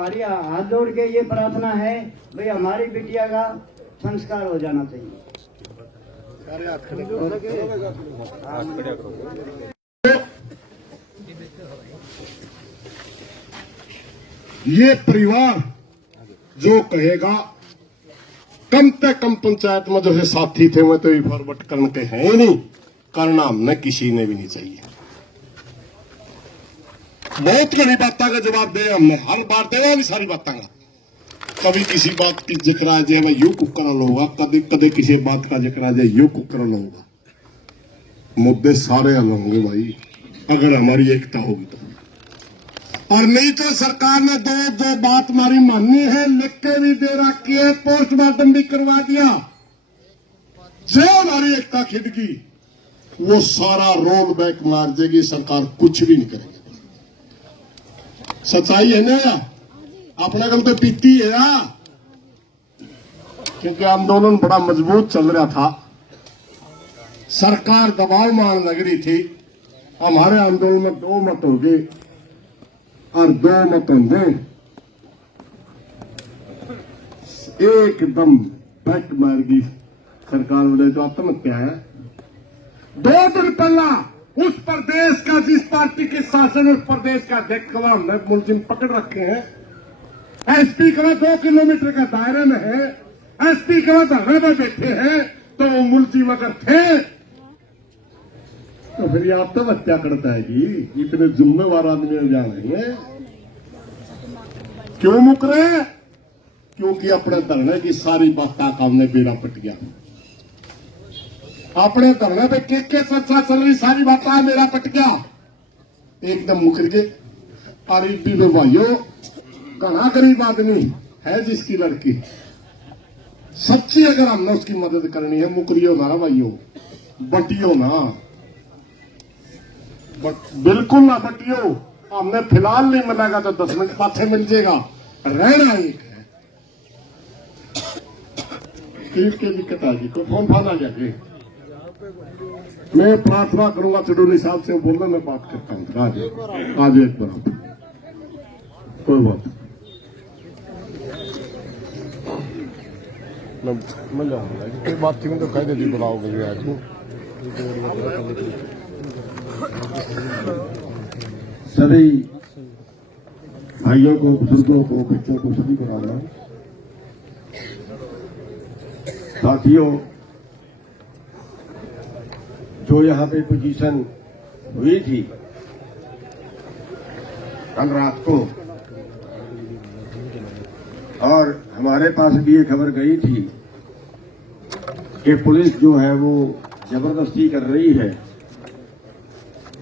हमारी हाथ जोड़ के ये प्रार्थना है भाई हमारी बिटिया का संस्कार हो जाना चाहिए। ये परिवार जो कहेगा, कम से कम पंचायत में जो है साथी थे वो तो फॉरवर्ड करने के हैं ही नहीं, करना हमने किसी ने भी नहीं चाहिए। बहुत बड़ी बातों का जवाब दे हमने, हर बार देगा भी सारी बातों का। कभी किसी बात की जिक्र आ जाएगा यू कुकरल होगा, कभी कभी किसी बात का जिक्र आ जाए यू कुकरल होगा। मुद्दे सारे हल होंगे भाई अगर हमारी एकता होगी तो। और नहीं तो सरकार ने दो बात हमारी माननी है, लिख के भी दे रखी है, पोस्टमार्टम भी करवा दिया। जो हमारी एकता खिदकी वो सारा रोल बैक मार देगी, सरकार कुछ भी नहीं करेगी। सच्चाई है ना, अपना कल तो पीती है ना, क्योंकि आंदोलन बड़ा मजबूत चल रहा था, सरकार दबाव मान लग रही थी। हमारे आंदोलन में 2 मत हो गए और 2 मत होंगे एकदम बैक मार गई सरकार बोले तो आत्महत्या है। 2 दिन पहला उस प्रदेश का जिस पार्टी के शासन उस प्रदेश का अध्यक्ष को हमने मुलजिम पकड़ रखे हैं। एसपी का 2 किलोमीटर का दायरे में है, एसपी का धरने में बैठे हैं, तो वो मुलजिम अगर थे तो फिर ये आत्महत्या करता है जी। इतने जिम्मेवार आदमी जा रहे हैं, क्यों मुक रहे हैं? क्योंकि अपने धरने की सारी बातें का हमने बेड़ा पट गया। अपने धरने पे के चर्चा चल रही सारी बातें मेरा पट गया, एकदम मुकर गए। गरीबी में भाइयों घना गरीब आदमी है जिसकी लड़की सच्ची अगर हमने उसकी मदद करनी है, मुकरियो ना भाइयों, बटियो ना, बिल्कुल ना बटियो। हमने फिलहाल नहीं मिलेगा तो 10 मिनट पाछे मिल जाएगा, रहना एक है। की दिक्कत आएगी, कोई फोन फाना जाके मैं प्रार्थना करूंगा चडोली साहब से, बोलना मैं बात करता हूँ आज एक बार कोई बात मैं जाऊंगा कोई बात थी तो कह देती बुलाओगे आज। सभी भाइयों को, बुजुर्गों को, बच्चों को सभी को राम राम। साथियों, जो यहाँ पे पोजीशन हुई थी कल रात को, और हमारे पास भी ये खबर गई थी कि पुलिस जो है वो जबरदस्ती कर रही है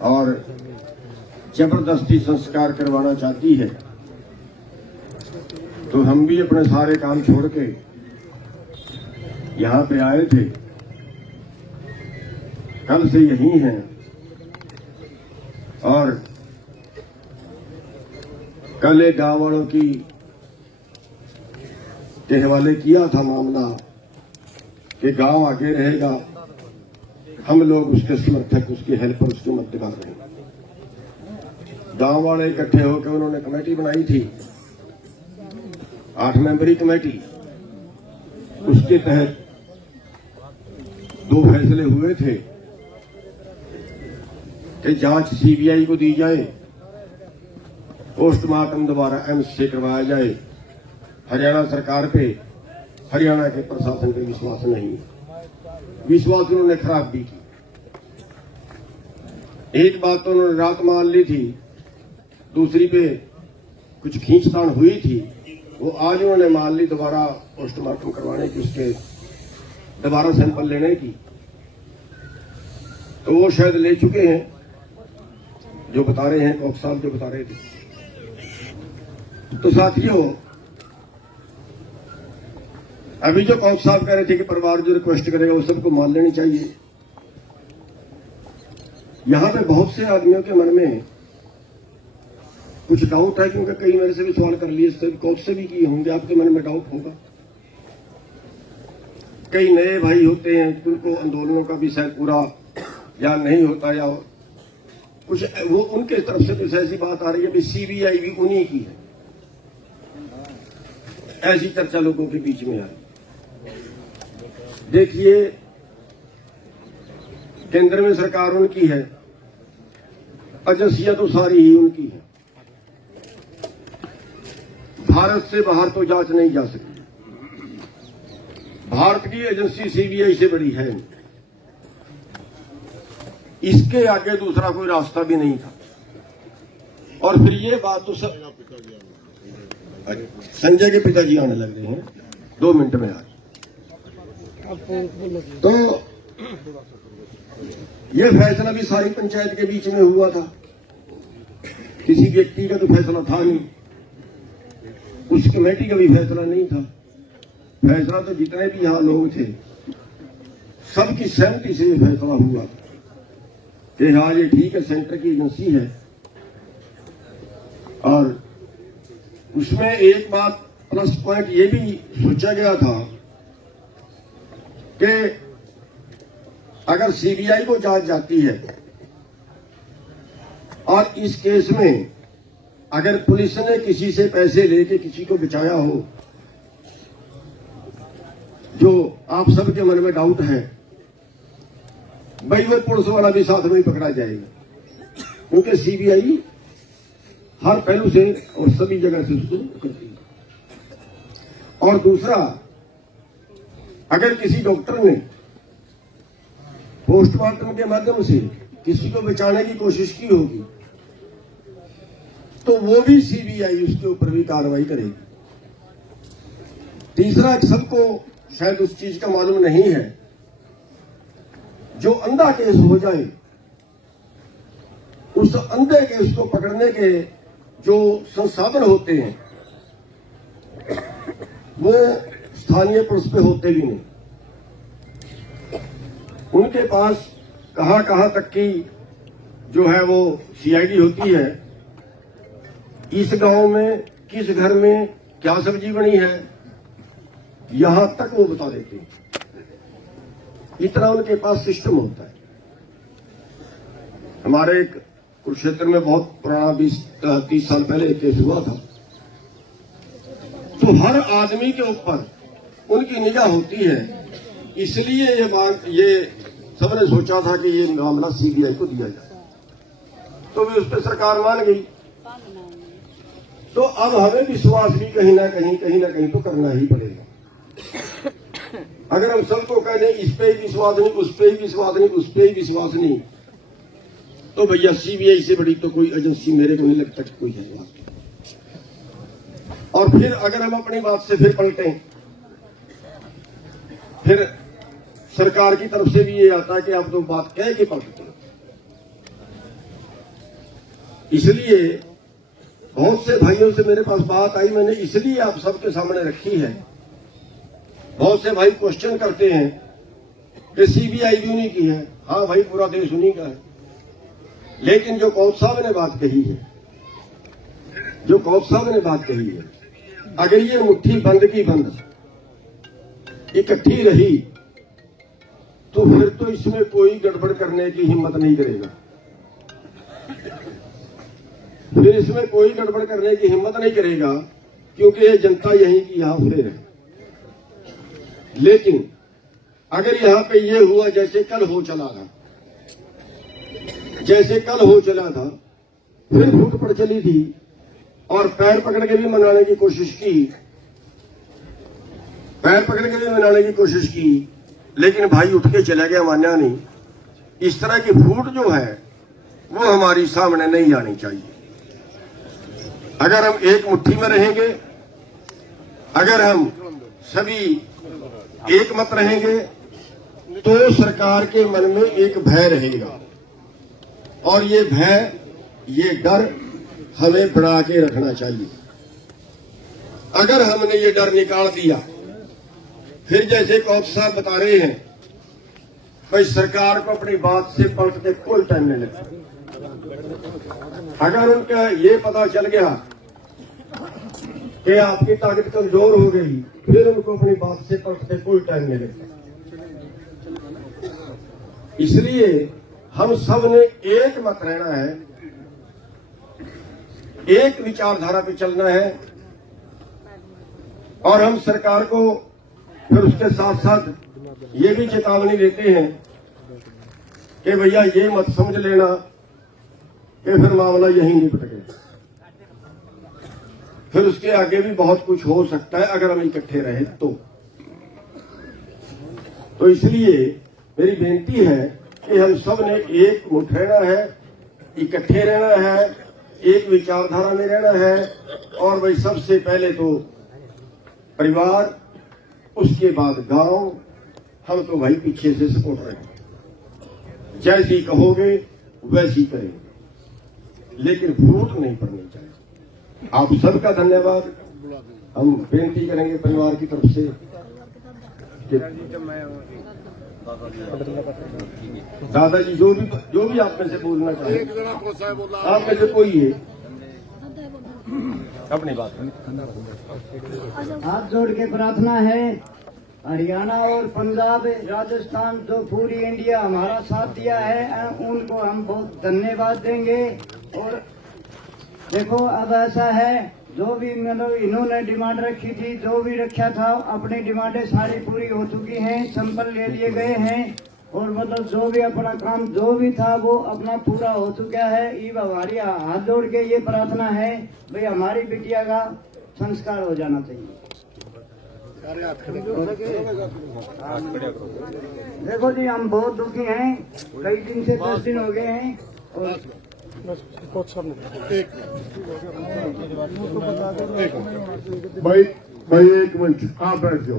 और जबरदस्ती संस्कार करवाना चाहती है, तो हम भी अपने सारे काम छोड़ के यहाँ पे आए थे। कल से यही हैं और कल एक गांव वालों की के हवाले किया था मामला कि गांव आगे रहेगा, हम लोग उसके समर्थक, उसके हेल्पर, उसके मददगार रहेंगे। गांव वाले इकट्ठे होकर उन्होंने कमेटी बनाई थी, 8 मेंबरी कमेटी। उसके तहत 2 फैसले हुए थे कि जांच सीबीआई को दी जाए, पोस्टमार्टम दोबारा एम्स से करवाया जाए। हरियाणा सरकार पे, हरियाणा के प्रशासन पे विश्वास नहीं, विश्वास उन्होंने खराब भी की। एक बात तो उन्होंने रात मान ली थी, दूसरी पे कुछ खींचतान हुई थी, वो आज उन्होंने मान ली दोबारा पोस्टमार्टम करवाने की, उसके दोबारा सैंपल लेने की। तो वो शायद ले चुके हैं, जो बता रहे हैं, कौक साहब जो बता रहे थे। तो साथियों, अभी जो कौक साहब कह रहे थे कि परिवार जो रिक्वेस्ट करेगा वो सबको मान लेनी चाहिए, यहां पे बहुत से आदमियों के मन में कुछ डाउट है, क्योंकि कई मेरे से भी सवाल कर लिए, कौक से भी किए होंगे, आपके मन में डाउट होगा। कई नए भाई होते हैं, उनको आंदोलनों का भी शायद पूरा या नहीं होता, या कुछ वो उनके तरफ से कुछ ऐसी बात आ रही है कि सीबीआई भी उन्हीं की है। ऐसी चर्चा लोगों के बीच में आई। देखिए, केंद्र में सरकार उनकी है, एजेंसियां तो सारी ही उनकी है। भारत से बाहर तो जांच नहीं जा सकती। भारत की एजेंसी सीबीआई से बड़ी है, इसके आगे दूसरा कोई रास्ता भी नहीं था। और फिर ये बात तो सब संजय के पिताजी आने लग रहे हैं 2 मिनट में आज। तो ये फैसला भी सारी पंचायत के बीच में हुआ था, किसी व्यक्ति का तो फैसला था नहीं, उस कमेटी का भी फैसला नहीं था। फैसला तो जितने भी यहां लोग थे सबकी सहमति से ये फैसला हुआ कि हाँ ये ठीक है, सेंटर की एजेंसी है। और उसमें एक बात प्लस पॉइंट ये भी सोचा गया था कि अगर सीबीआई को जांच जाती है और इस केस में अगर पुलिस ने किसी से पैसे लेके किसी को बचाया हो, जो आप सबके मन में डाउट है, भाई वो पुलिस वाला भी साथ में ही पकड़ा जाएगा, क्योंकि सीबीआई हर पहलू से और सभी जगह से उसको करती है। और दूसरा, अगर किसी डॉक्टर ने पोस्टमार्टम के माध्यम से किसी को बचाने की कोशिश की होगी तो वो भी सीबीआई उसके ऊपर भी कार्रवाई करेगी। तीसरा, सबको शायद उस चीज का मालूम नहीं है, जो अंधा केस हो जाए उस अंधे केस को पकड़ने के जो संसाधन होते हैं वो स्थानीय पुलिस पे होते भी नहीं। उनके पास कहां तक की जो है वो सीआईडी होती है, इस गांव में किस घर में क्या सब्जी बनी है यहां तक वो बता देते हैं। इतना उनके पास सिस्टम होता है। हमारे एक कुरुक्षेत्र में बहुत पुराना 20-30 साल पहले एक केस हुआ था, तो हर आदमी के ऊपर उनकी निगाह होती है। इसलिए ये सबने सोचा था कि ये मामला सीबीआई को दिया जाए, तो भी उस पर सरकार मान गई। तो अब हमें विश्वास भी कहीं ना कहीं तो करना ही पड़ेगा। अगर हम सबको कह दें इस पे ही विश्वास नहीं, उस पे ही विश्वास नहीं, उस पे ही विश्वास नहीं, तो भैया सीबीआई से बड़ी तो कोई एजेंसी मेरे को नहीं लगता कि कोई है। और फिर अगर हम अपनी बात से फिर पलटें, फिर सरकार की तरफ से भी ये आता है कि आप तो बात कह के पलटते। इसलिए बहुत से भाइयों से मेरे पास बात आई, मैंने इसलिए आप सबके सामने रखी है। बहुत से भाई क्वेश्चन करते हैं कि सीबीआई भी उन्हीं की है। हाँ भाई, पूरा देश उन्हीं का है, लेकिन जो कौफ साहब ने बात कही है, अगर ये मुट्ठी बंद की बंद इकट्ठी रही तो फिर तो इसमें कोई गड़बड़ करने की हिम्मत नहीं करेगा। फिर इसमें कोई गड़बड़ करने की हिम्मत नहीं करेगा, क्योंकि ये जनता यहीं की यहां फिर है। लेकिन अगर यहां पे ये हुआ जैसे कल हो चला था, फिर फूट पड़ चली थी और पैर पकड़ के भी मनाने की कोशिश की, लेकिन भाई उठ के चला गया, माना नहीं। इस तरह की फूट जो है वो हमारी सामने नहीं आनी चाहिए। अगर हम एक मुट्ठी में रहेंगे, अगर हम सभी एक मत रहेंगे, तो सरकार के मन में एक भय रहेगा, और ये भय, ये डर हमें बढ़ा के रखना चाहिए। अगर हमने ये डर निकाल दिया, फिर जैसे कौफ साहब बता रहे हैं, भाई सरकार को अपनी बात से पलटने कोई टाइम नहीं लगता। अगर उनका ये पता चल गया कि आपकी ताकत कमजोर हो गई, फिर उनको अपनी बात से पलटने कोई टाइम नहीं लगता। इसलिए हम सब ने एक मत रहना है, एक विचारधारा पे चलना है, और हम सरकार को फिर उसके साथ साथ ये भी चेतावनी देते हैं कि भैया ये मत समझ लेना कि फिर मामला यहीं निपट गया। फिर उसके आगे भी बहुत कुछ हो सकता है अगर हम इकट्ठे रहे तो इसलिए मेरी बेनती है कि हम सब ने एक मुठ रहना है, इकट्ठे रहना है, एक विचारधारा में रहना है। और भाई सबसे पहले तो परिवार, उसके बाद गांव, हम तो भाई पीछे से सपोर्ट रहे, जैसी कहोगे वैसी करेंगे, लेकिन फूट नहीं पड़नी चाहिए। आप सबका धन्यवाद। हम बेनती करेंगे परिवार की तरफ से कि दादाजी जो भी आप में से बोलना चाहिए, आप में से कोई है अपनी बात। हाथ जोड़ के प्रार्थना है, हरियाणा और पंजाब, राजस्थान, जो पूरी इंडिया हमारा साथ दिया है, उनको हम बहुत धन्यवाद देंगे। और देखो अब ऐसा है, जो भी मतलब इन्होंने डिमांड रखी थी, जो भी रखा था, अपनी डिमांडें सारी पूरी हो चुकी हैं, सैंपल ले लिए गए हैं। और मतलब जो भी अपना काम जो भी था वो अपना पूरा हो चुका है। ये हमारी हाथ जोड़ के ये प्रार्थना है भाई हमारी बिटिया का संस्कार हो जाना चाहिए। देखो जी हम बहुत दुखी हैं, कई दिन से 10 दिन हो गए हैं। और भाई एक मिनट आप बैठ जाओ।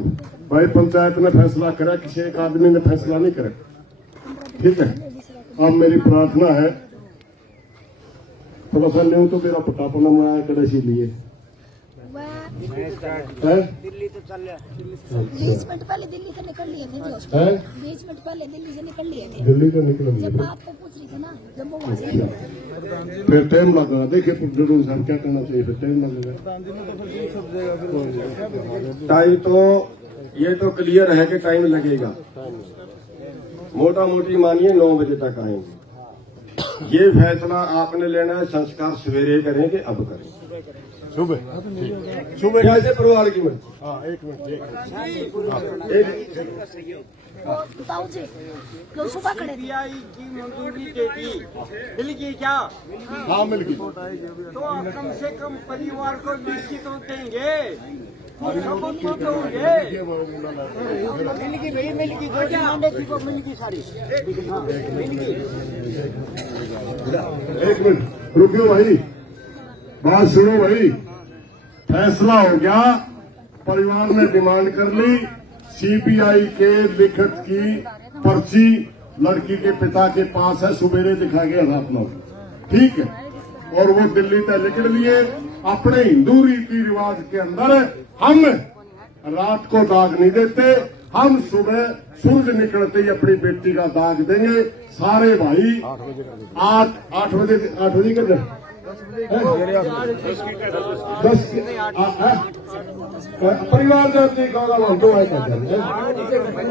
भाई पंचायत ने फैसला करा, किसी एक आदमी ने फैसला नहीं करा, ठीक है। अब मेरी प्रार्थना है, थोड़ा सा न्यू तो मेरा पटापना बनाया कर, इसीलिए दिल्ली तो चल रहा 20 मिनट पहले दिल्ली से निकल लिए थे जो 20 मिनट पहले दिल्ली से निकल लिए थे। दिल्ली तो निकल जब आपको पूछ रही थी ना, जब वो वहाँ से फिर टाइम लगेगा। देखिए जरूर हम क्या करना चाहिए, फिर टाइम लगेगा। टाइम तो ये तो क्लियर है कि टाइम लगेगा। मोटा मोटी मानिए 9 बजे तक आएंगे। ये फैसला आपने लेना है, संस्कार सवेरे करेंगे, अब करेंगे सुबह कैसे परिवार की मर्जी। एक मिनट बताओ जी, लोग सुबह खड़े थे। की मंजूरी दे दी, मिल गई क्या? हाँ मिल गई। तो कम से कम परिवार को निश्चित तो देंगे, सबूत तो दोगे। मिल गई भाई, मिल गई, जो डिमांडें थी वो मिल गई सारी। एक मिनट रुकियो भाई, बात सुनो भाई। फैसला हो गया, परिवार ने डिमांड कर ली, सीबीआई के लिखित की पर्ची लड़की के पिता के पास है, सवेरे दिखा गया रात 9, ठीक है। और वो दिल्ली तक निकल लिए। अपने हिंदू रीति रिवाज के अंदर हम रात को दाग नहीं देते, हम सुबह सूरज निकलते ही अपनी बेटी का दाग देंगे। सारे भाई 8 बजे कर 10 परिवार जाती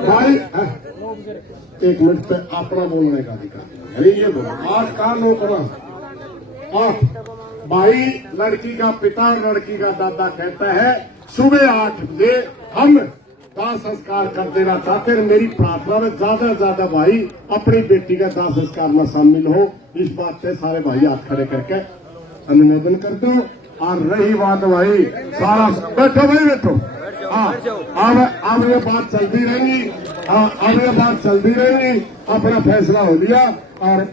भाई। एक मिनट पे अपना बोलने का अधिकार, ये बोलो 8 का 9 करा 8 भाई। लड़की का पिता और लड़की का दादा कहता है सुबह 8 बजे हम दाह संस्कार कर देना चाहते हैं। मेरी प्रार्थना में ज्यादा से ज्यादा भाई अपनी बेटी का दाह संस्कार में शामिल हो, इस बात से सारे भाई हाथ खड़े करके अनुमोदन कर दो। और रही बात भाई सारा बैठो भाई बैठो, अब ये बात चलती रहेंगी, अब ये बात चलती रहेगी। अपना फैसला हो लिया और